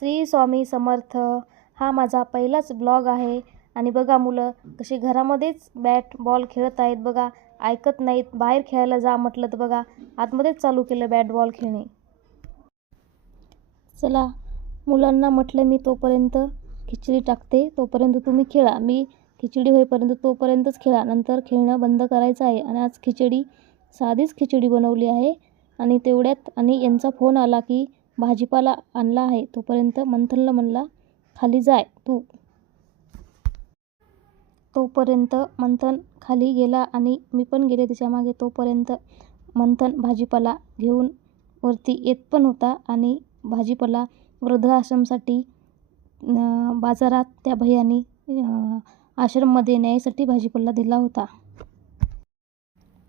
श्री स्वामी समर्थ. हा माझा पहिलाच ब्लॉग आहे. आणि बघा मुलं कशी घरामध्येच बॅट बॉल खेळत आहेत बघा. ऐकत नाहीत. बाहेर खेळायला जा म्हटलं तर बघा आतमध्येच चालू केलं बॅट बॉल खेळणे. चला मुलांना म्हटलं मी तोपर्यंत खिचडी टाकते, तोपर्यंत तुम्ही खेळा. मी खिचडी होईपर्यंत तोपर्यंतच खेळा, नंतर खेळणं बंद करायचं आहे. आणि आज खिचडी साधीच खिचडी बनवली आहे. आणि तेवढ्यात आणि यांचा फोन आला की भाजीपाला आणला आहे. तोपर्यंत मंथनला म्हणला खाली जाय तू. तोपर्यंत मंथन खाली गेला आणि मी पण गेले त्याच्या मागे. तोपर्यंत मंथन भाजीपाला घेऊन वरती येत पण होता. आणि भाजीपाला वृद्धाश्रमसाठी बाजारात त्या भैयानी आश्रममध्ये न्यायसाठी भाजीपाला दिला होता.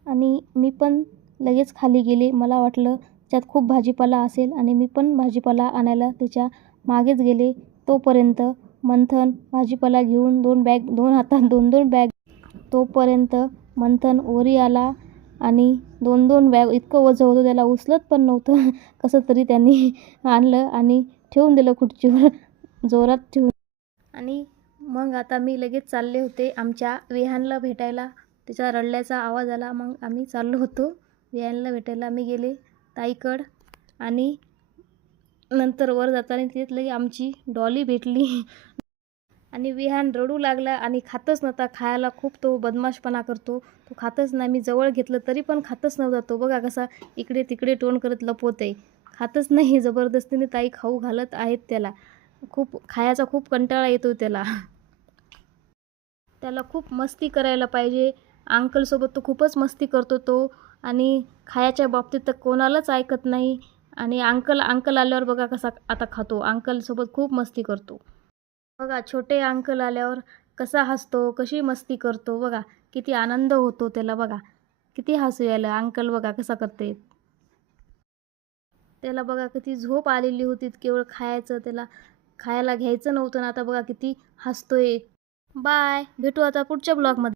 आणि मी पण लगेच खाली गेले. मला वाटलं त्यात खूप भाजीपाला असेल आणि मी पण भाजीपाला आणायला त्याच्या मागेच गेले. तोपर्यंत मंथन भाजीपाला घेऊन दोन हातात दोन बॅग. तोपर्यंत मंथन वरी आला आणि दोन बॅग इतकं वजन होतं त्याला उचलत पण नव्हतं. कसं तरी त्यांनी आणलं आणि ठेवून दिलं खुर्चीवर जोरात ठेवून. आणि मग आता मी लगेच चालले होते आमच्या विहानला भेटायला. त्याचा रडल्याचा आवाज आला. मग आम्ही चाललो होतो विहानला भेटायला. मी गेले ताईकड आणि नंतर वर जाताना तिथलं आमची डॉली भेटली. आणि विहान रडू लागला आणि खातच नव्हता. खायला खूप तो बदमाशपणा करतो. तो खातच नाही. मी जवळ घेतलं तरी पण खातच नव्हता. तो बघा कसा इकडे तिकडे तोंड करत लपवते. खातच नाही. जबरदस्तीने ताई खाऊ घालत आहेत त्याला. खूप खायचा खूप कंटाळा येतो त्याला. त्याला खूप मस्ती करायला पाहिजे. अंकलसोबत तो खूपच मस्ती करतो तो. आणि खायच्या बाबतीत तर कोणालाच ऐकत नाही. आणि अंकल आल्यावर बघा कसा आता खातो. अंकलसोबत खूप मस्ती करतो. बघा छोटे अंकल आल्यावर कसा हसतो, कशी मस्ती करतो. बघा किती आनंद होतो त्याला. बघा किती हसू यायला. अंकल बघा कसा करते. त्याला बघा किती झोप आलेली होती. केवळ खायचं त्याला खायला घ्यायचं नव्हतं. आता बघा किती हसतोय. बाय. भेटू आता पुढच्या ब्लॉगमध्ये.